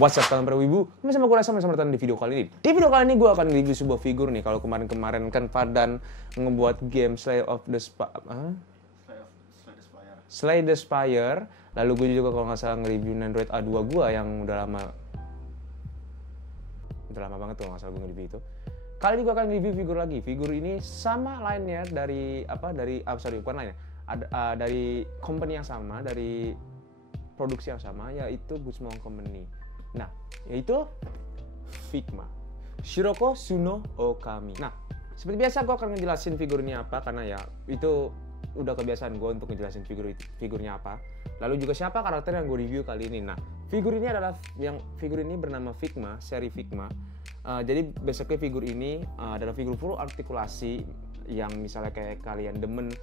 What's up kalian para wibu? Sama gue Rasa, sama datang di video kali ini. Di video kali ini gue akan review sebuah figur nih. Kalau kemarin-kemarin kan Fadan ngebuat game Slay the Spire. Lalu gue juga kalau nggak salah nge-review Nandroid A2 gue yang udah lama banget tuh nggak salah gue nge-review itu. Kali ini gue akan review figur lagi. Figur ini sama lainnya dari dari company yang sama, dari produksi yang sama, yaitu Guzmão Company. Nah, yaitu Figma Shiroko Tsuno Okami. Nah, seperti biasa gue akan ngejelasin figur ini apa, karena ya itu udah kebiasaan gue untuk ngejelasin figurnya apa. Lalu juga siapa karakter yang gue review kali ini. Nah, figur ini bernama Figma, seri Figma. Jadi basically figur ini adalah figur full artikulasi yang misalnya kayak kalian demen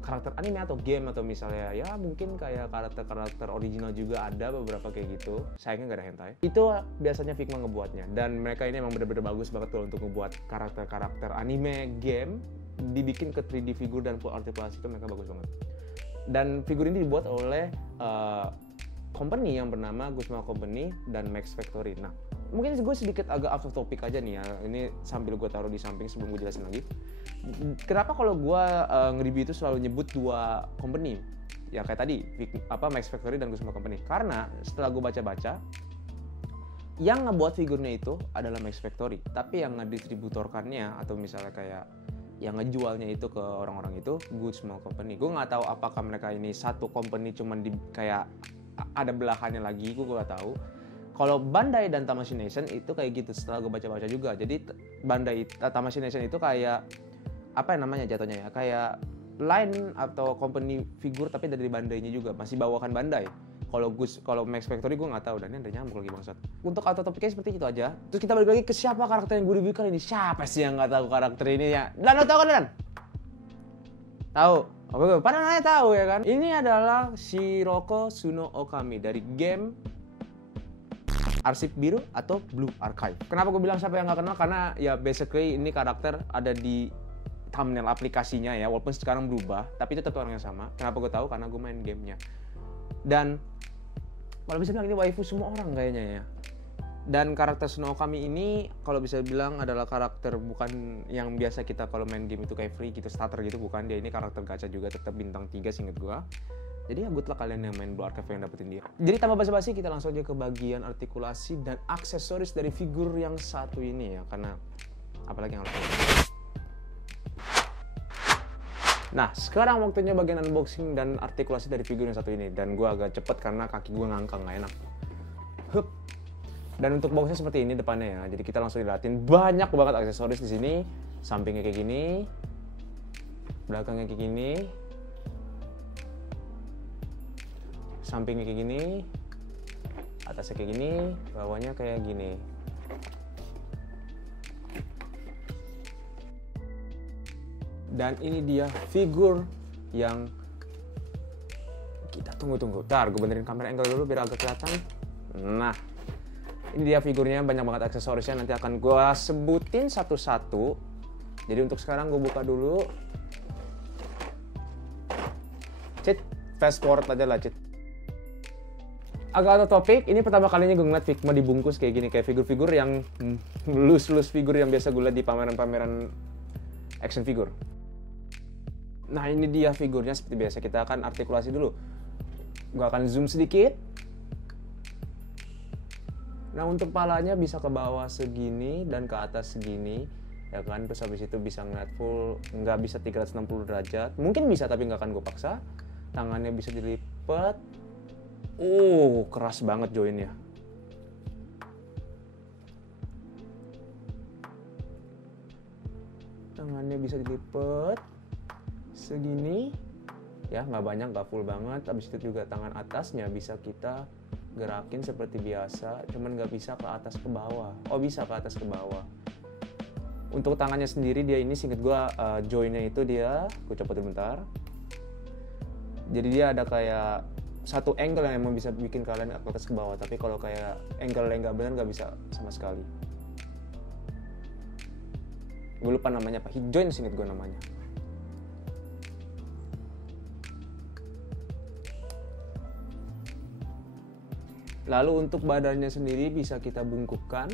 karakter anime atau game, atau misalnya ya mungkin kayak karakter original juga ada beberapa kayak gitu. Sayangnya gak ada hentai. Itu biasanya Figma ngebuatnya, dan mereka ini emang bener-bener bagus banget tuh untuk ngebuat karakter anime game dibikin ke 3D figur dan full artikulasi. Itu mereka bagus banget. Dan figur ini dibuat oleh company yang bernama Guzmão Company dan Max Factory. Nah, mungkin gue sedikit agak out of topic aja nih ya. Ini sambil gue taruh di samping sebelum gue jelasin lagi. Kenapa kalau gue nge-review itu selalu nyebut dua company? Ya kayak tadi, Max Factory dan Guzmão Company. Karena setelah gue baca-baca, yang ngebuat figurnya itu adalah Max Factory. Tapi yang ngedistributorkannya atau misalnya kayak yang ngejualnya itu ke orang-orang itu Guzmão Company. Gue nggak tahu apakah mereka ini satu company cuman kayak ada belahannya lagi, gue nggak tahu. Kalau Bandai dan Tamashii Nation itu kayak gitu setelah gue baca-baca juga. Jadi Tamashii Nation itu kayak apa namanya jatuhnya ya, kayak line atau company figur tapi dari Bandainya juga, masih bawakan Bandai. Kalau Max Factory gue nggak tahu, dan ini ada nyambung lagi bangsat. Untuk auto topiknya seperti itu aja. Terus kita balik lagi ke siapa karakter yang gue review kali ini. Siapa sih yang nggak tahu karakter ini ya? Dan lo tahu kan Dan? Tahu? Oke, pada nanya tahu ya kan? Ini adalah Shiroko Tsuno Okami dari game Arsip Biru atau Blue Archive. Kenapa gue bilang siapa yang nggak kenal? Karena ya basically ini karakter ada di thumbnail aplikasinya ya, walaupun sekarang berubah, tapi itu tetap orang yang sama. Kenapa gue tahu? Karena gue main gamenya. Dan kalau bisa bilang ini waifu semua orang kayaknya ya. Dan karakter Tsuno Okami ini kalau bisa bilang adalah karakter bukan yang biasa kita kalau main game itu kayak free gitu, starter gitu, bukan. Dia ini karakter gacha juga, tetap bintang 3 seinget gue. Jadi ya good luck kalian yang main Blue Archive yang dapetin dia. Jadi tanpa basa-basi kita langsung aja ke bagian artikulasi dan aksesoris dari figur yang satu ini ya, karena apalagi yang harus. Nah, sekarang waktunya bagian unboxing dan artikulasi dari figur yang satu ini. Dan gue agak cepet karena kaki gue ngangkang, gak enak. Hup. Dan untuk boxnya seperti ini depannya ya. Jadi kita langsung dilihatin banyak banget aksesoris di sini. Sampingnya kayak gini, belakangnya kayak gini, sampingnya kayak gini, atasnya kayak gini, bawahnya kayak gini. Dan ini dia figur yang kita tunggu-tunggu. Ntar gue benerin kamera angle dulu biar agak kelihatan. Nah, ini dia figurnya, banyak banget aksesorisnya. Nanti akan gue sebutin satu-satu. Jadi untuk sekarang gue buka dulu. Cit, fast forward aja lah Cit. Agak out of topic, ini pertama kalinya gue ngeliat Figma dibungkus kayak gini. Kayak figur-figur yang loose figur yang biasa gue liat di pameran-pameran action figure. Nah ini dia figurnya seperti biasa, kita akan artikulasi dulu. Gue akan zoom sedikit. Nah untuk palanya bisa ke bawah segini dan ke atas segini, ya kan. Terus habis itu bisa ngeliat full, nggak bisa 360 derajat. Mungkin bisa tapi nggak akan gue paksa. Tangannya bisa dilipat. Keras banget joinnya. Tangannya bisa dilipat segini ya, nggak banyak, nggak full banget. Habis itu juga tangan atasnya bisa kita gerakin seperti biasa, cuman nggak bisa ke atas ke bawah. Bisa ke atas ke bawah. Untuk tangannya sendiri dia ini singkat gue joinnya itu dia, gue coba dulu bentar. Jadi dia ada kayak satu angle yang emang bisa bikin kalian ke atas ke bawah, tapi kalau kayak angle yang nggak benar nggak bisa sama sekali. Gue lupa namanya apa, hip joint singkat gue namanya. Lalu untuk badannya sendiri bisa kita bungkukkan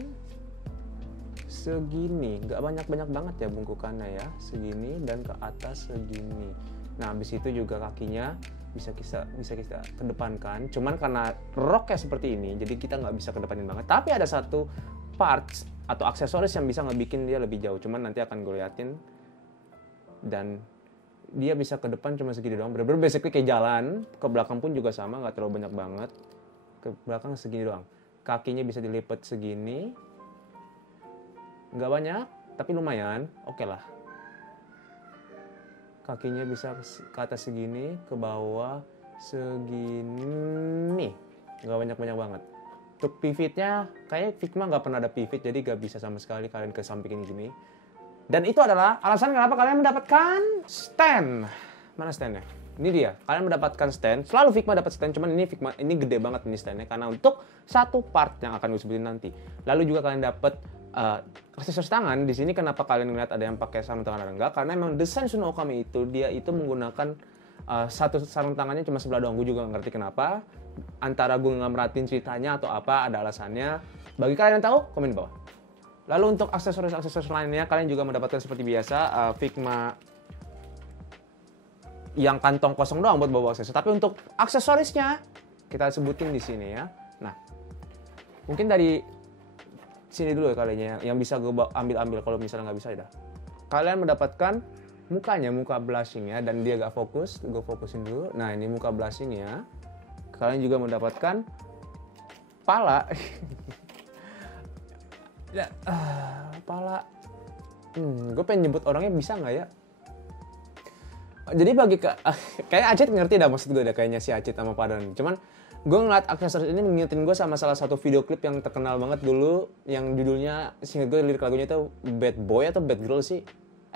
segini, nggak banyak-banyak banget ya bungkukannya ya, segini dan ke atas segini. Nah, habis itu juga kakinya bisa kita kedepankan. Cuman karena roknya seperti ini, jadi kita nggak bisa kedepanin banget. Tapi ada satu parts atau aksesoris yang bisa ngebikin dia lebih jauh. Cuman nanti akan gue liatin. Dan dia bisa ke depan cuma segini doang. Bener-bener basically kayak jalan. Ke belakang pun juga sama, nggak terlalu banyak banget. Ke belakang segini doang. Kakinya bisa dilipat segini. Nggak banyak, tapi lumayan. Oke lah. Kakinya bisa ke atas segini, ke bawah segini. Nggak banyak-banyak banget. Untuk pivotnya, kayak Figma nggak pernah ada pivot, jadi nggak bisa sama sekali kalian ke samping gini. Dan itu adalah alasan kenapa kalian mendapatkan stand. Mana standnya? Ini dia. Kalian mendapatkan stand. Selalu Figma dapat stand, cuman ini gede banget ini standnya karena untuk satu part yang akan gue sebutin nanti. Lalu juga kalian dapat aksesoris tangan. Di sini kenapa kalian ngeliat ada yang pakai sarung tangan ada enggak? Karena memang desain Suno Okami itu dia itu menggunakan satu sarung tangannya cuma sebelah doang. Gue juga nggak ngerti kenapa. Antara gue nggak merhatiin ceritanya atau apa, ada alasannya. Bagi kalian yang tahu, komen di bawah. Lalu untuk aksesoris lainnya kalian juga mendapatkan seperti biasa Figma yang kantong kosong doang buat bawa aksesoris. Tapi untuk aksesorisnya kita sebutin di sini ya. Nah, mungkin dari sini dulu ya kalinya yang bisa gue ambil kalau misalnya nggak bisa ya. Kalian mendapatkan muka blushing ya, dan dia gak fokus. Gue fokusin dulu. Nah, ini muka blushing ya. Kalian juga mendapatkan pala. Ya, pala. Gue pengen nyebut orangnya bisa nggak ya? Jadi bagi kayak Acit ngerti dah maksud gue, kayaknya si Acit sama Padan. Cuman gue ngeliat aksesoris ini mengingetin gue sama salah satu video klip yang terkenal banget dulu, yang judulnya, seinget gue lirik lagunya itu Bad Boy atau Bad Girl sih.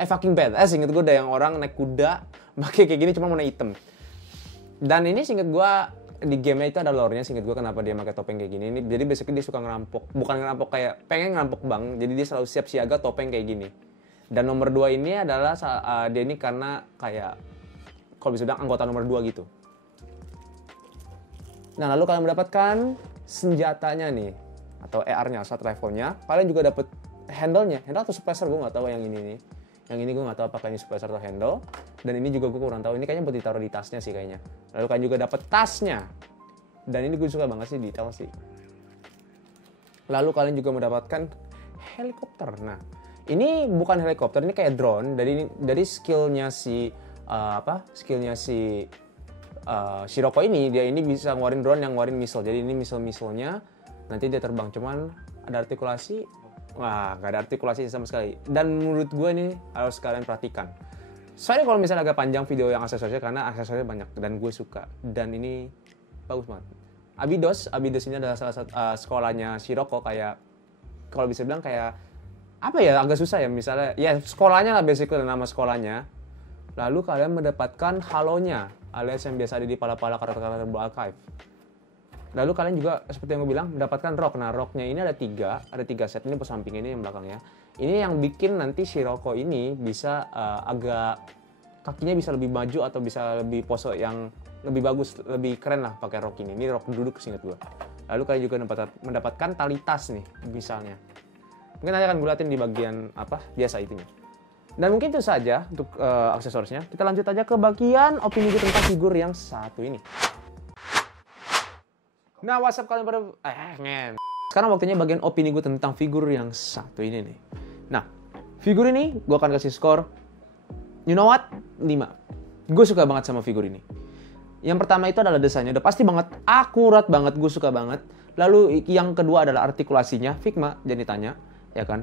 Fucking Bad. Seinget gue ada yang orang naik kuda pakai kayak gini cuma warna hitam. Dan ini seinget gue di gamenya itu ada lore-nya, seinget gue kenapa dia pakai topeng kayak gini. Ini jadi basically dia suka ngerampok, bukan ngerampok kayak pengen ngerampok bank. Jadi dia selalu siap siaga topeng kayak gini. Dan nomor 2 ini adalah dia ini karena kayak kalau bisa bilang anggota nomor 2 gitu. Nah, lalu kalian mendapatkan senjatanya nih atau AR-nya, short rifle-nya. Kalian juga dapat handle-nya. Handle atau suppressor gue nggak tahu yang ini nih. Yang ini gue nggak tahu apakah ini suppressor atau handle. Dan ini juga gue kurang tahu. Ini kayaknya buat ditaruh di tasnya sih kayaknya. Lalu kalian juga dapat tasnya. Dan ini gue suka banget sih, detail sih. Lalu kalian juga mendapatkan helikopter. Nah, ini bukan helikopter, ini kayak drone. Dari skillnya si Shiroko ini, dia ini bisa ngeluarin drone yang ngeluarin missile. Jadi ini missile-missilnya nanti dia terbang. Cuman ada artikulasi. Wah, nggak ada artikulasi sama sekali. Dan menurut gue ini harus kalian perhatikan. Sorry kalau misalnya agak panjang video yang aksesorisnya, karena aksesorisnya banyak dan gue suka. Dan ini bagus banget. Abydos ini adalah salah satu sekolahnya Shiroko, kayak kalau bisa bilang kayak apa ya, agak susah ya misalnya. Ya sekolahnya lah basically, nama sekolahnya. Lalu kalian mendapatkan halonya, alias yang biasa ada di pala-pala karakter archive. Lalu kalian juga seperti yang gue bilang mendapatkan rok. Nah, roknya ini ada 3 set. Ini samping ini yang belakangnya. Ini yang bikin nanti Shiroko ini bisa agak kakinya bisa lebih maju atau bisa lebih pose yang lebih bagus, lebih keren lah pakai rok ini. Ini rok duduk seingat gue. Lalu kalian juga mendapatkan tali tas nih misalnya. Mungkin nanti akan gue liatin di bagian biasa itunya. Dan mungkin itu saja untuk aksesorisnya. Kita lanjut aja ke bagian opini gue tentang figur yang satu ini. Nah, WhatsApp kalian pada sekarang waktunya bagian opini gue tentang figur yang satu ini nih. Nah, figur ini gue akan kasih skor, you know what? 5. Gue suka banget sama figur ini. Yang pertama itu adalah desainnya, udah pasti banget, akurat banget, gue suka banget. Lalu yang kedua adalah artikulasinya, Figma, jangan ditanya, ya kan?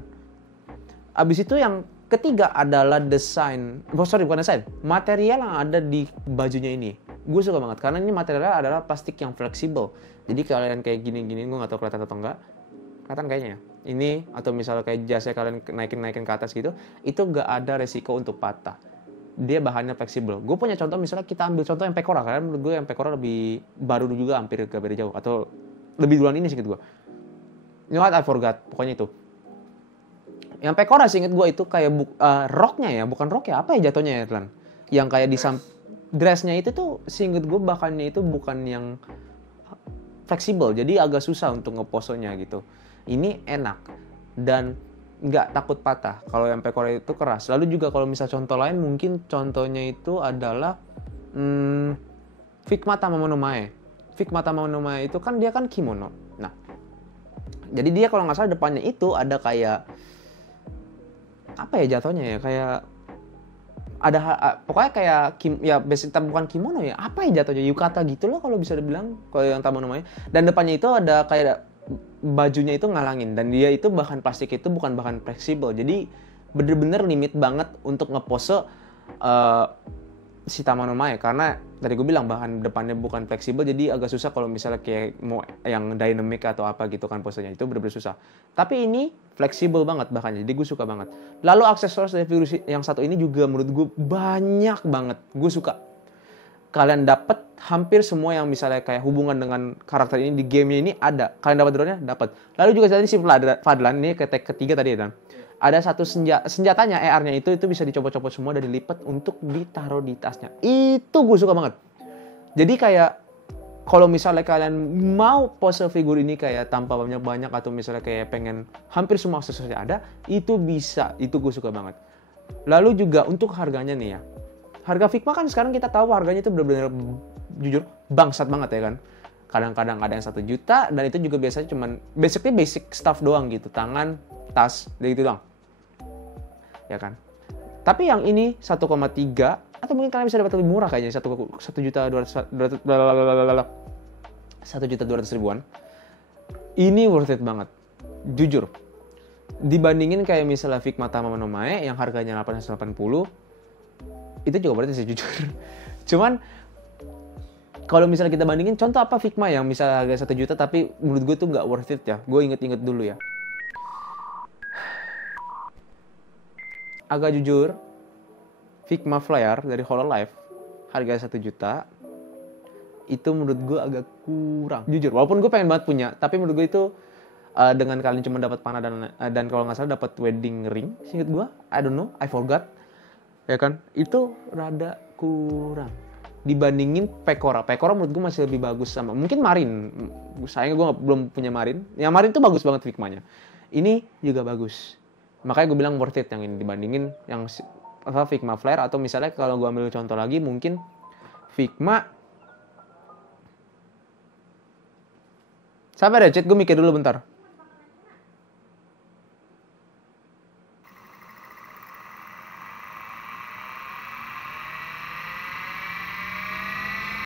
Abis itu yang ketiga adalah bukan desain, material yang ada di bajunya ini. Gue suka banget, karena ini materialnya adalah plastik yang fleksibel. Jadi kalian kayak gini-gini, gue gak tahu kelihatan atau enggak. Kelihatan kayaknya ya. Ini, atau misalnya kayak jasnya kalian naikin ke atas gitu, itu gak ada resiko untuk patah. Dia bahannya fleksibel. Gue punya contoh, misalnya kita ambil contoh yang Pecora. Karena menurut gue yang Pecora lebih baru juga, hampir gak beda jauh. Atau lebih duluan ini sih gitu gue. You know what, I forgot. Pokoknya itu. Yang Pecora sih inget gue itu kayak roknya ya. Bukan rok ya, apa ya jatuhnya ya Tlan? Yang kayak di dressnya itu tuh seinget gue bahannya itu bukan yang fleksibel, jadi agak susah untuk ngeposenya gitu. Ini enak dan nggak takut patah. Kalau yang Pekora itu keras. Lalu juga kalau misal contoh lain, mungkin contohnya itu adalah Figma Tama no Mae. Figma Tama no Mae itu kan dia kan kimono. Nah, jadi dia kalau nggak salah depannya itu ada kayak apa ya jatuhnya ya, kayak ada pokoknya kayak ya basic bukan kimono ya, apa ya jatuhnya, yukata gitu loh kalau bisa dibilang kalau yang Tama no Mae. Dan depannya itu ada kayak bajunya itu ngalangin, dan dia itu bahan plastik itu bukan bahan fleksibel, jadi bener-bener limit banget untuk ngepose si Tama no Mae, karena tadi gue bilang bahan depannya bukan fleksibel, jadi agak susah kalau misalnya kayak mau yang dynamic atau apa gitu kan posenya, itu bener-bener susah. Tapi ini fleksibel banget bahkan, jadi gue suka banget. Lalu aksesoris dari figur yang satu ini juga menurut gue banyak banget, gue suka. Kalian dapat hampir semua yang misalnya kayak hubungan dengan karakter ini di gamenya ini ada. Kalian dapat drone-nya? Dapat. Lalu juga tadi si Fadlan, ini ketiga tadi ya Dan. Ada satu senjatanya, ER-nya itu bisa dicopot-copot semua dan dilipat untuk ditaruh di tasnya. Itu gue suka banget. Jadi kayak kalau misalnya kalian mau pose figur ini kayak tanpa banyak-banyak atau misalnya kayak pengen hampir semua aksesorisnya ada, itu bisa. Itu gue suka banget. Lalu juga untuk harganya nih ya. Harga Figma kan sekarang kita tahu harganya itu benar-benar jujur bangsat banget ya kan. Kadang-kadang ada yang 1 juta dan itu juga biasanya cuman basic stuff doang gitu. Tangan, tas, dan itu doang. Ya kan. Tapi yang ini 1,3 atau mungkin kalian bisa dapat lebih murah kayaknya 1 juta 200 ribuan. Ini worth it banget. Jujur. Dibandingin kayak misalnya Figma Tama no Mae yang harganya 880, itu juga berarti sih jujur. Cuman kalau misalnya kita bandingin, contoh apa Figma yang misalnya harga 1 juta tapi menurut gue tuh nggak worth it ya. Gue inget-inget dulu ya. Agak jujur, Figma Flare dari Hololive harga 1 juta itu menurut gue agak kurang. Jujur, walaupun gue pengen banget punya, tapi menurut gue itu dengan kalian cuma dapat panah dan kalau nggak salah dapat wedding ring, seinget gue, I don't know, I forgot. Ya kan, itu rada kurang dibandingin Pekora. Pekora menurut gue masih lebih bagus sama mungkin Marin. Sayangnya gue belum punya Marin. Yang Marin tuh bagus banget Figmanya. Ini juga bagus. Makanya gue bilang worth it yang ini dibandingin yang Figma Flare, atau misalnya kalau gue ambil contoh lagi mungkin Figma. Sabar ya, Cid, gue mikir dulu bentar.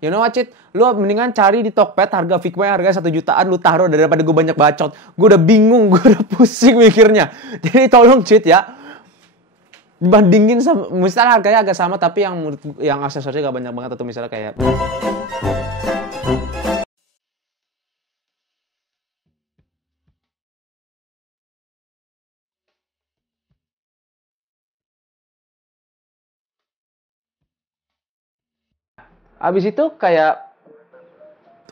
You know what, Cid? Lu mendingan cari di Tokped harga Figma yang harga 1 jutaan, lu taruh daripada gue banyak bacot. Gue udah bingung, gue udah pusing mikirnya. Jadi tolong, Cid, ya. Dibandingin sama, misalnya harganya agak sama, tapi yang aksesorisnya gak banyak banget, atau misalnya kayak... Abis itu kayak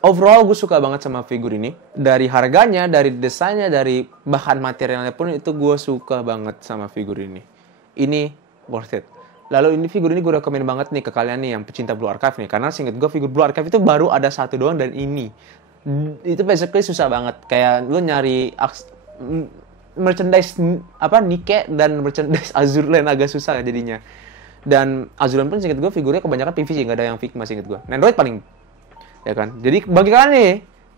overall gue suka banget sama figur ini. Dari harganya, dari desainnya, dari bahan materialnya pun itu gue suka banget sama figur ini. Ini worth it. Lalu ini figur ini gue rekomen banget nih ke kalian nih yang pecinta Blue Archive nih. Karena seinget gue figur Blue Archive itu baru ada 1 doang dan ini. Itu basically susah banget. Kayak lu nyari merchandise Nike dan merchandise Azurlane agak susah jadinya. Dan Azurlane pun seinget gue figurnya kebanyakan PVC, nggak ada yang Figma seinget gue. Nendroid paling, ya kan. Jadi bagi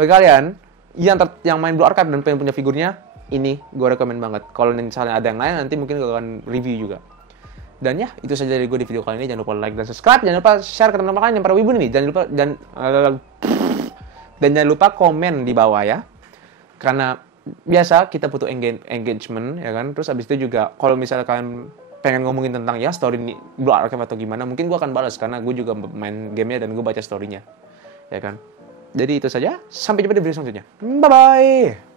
kalian yang main Blue Archive dan pengen punya figurnya, ini gue rekomen banget. Kalau misalnya ada yang lain nanti mungkin gue akan review juga. Dan ya itu saja dari gue di video kali ini. Jangan lupa like dan subscribe, jangan lupa share ke teman-teman kalian yang para wibu nih. Dan jangan lupa komen di bawah ya. Karena biasa kita butuh engagement, ya kan. Terus abis itu juga kalau misalnya kalian pengen ngomongin tentang ya story Blue Archive atau gimana, mungkin gue akan balas karena gue juga main gamenya dan gue baca storynya, ya kan. Jadi itu saja, sampai jumpa di video selanjutnya. Bye bye.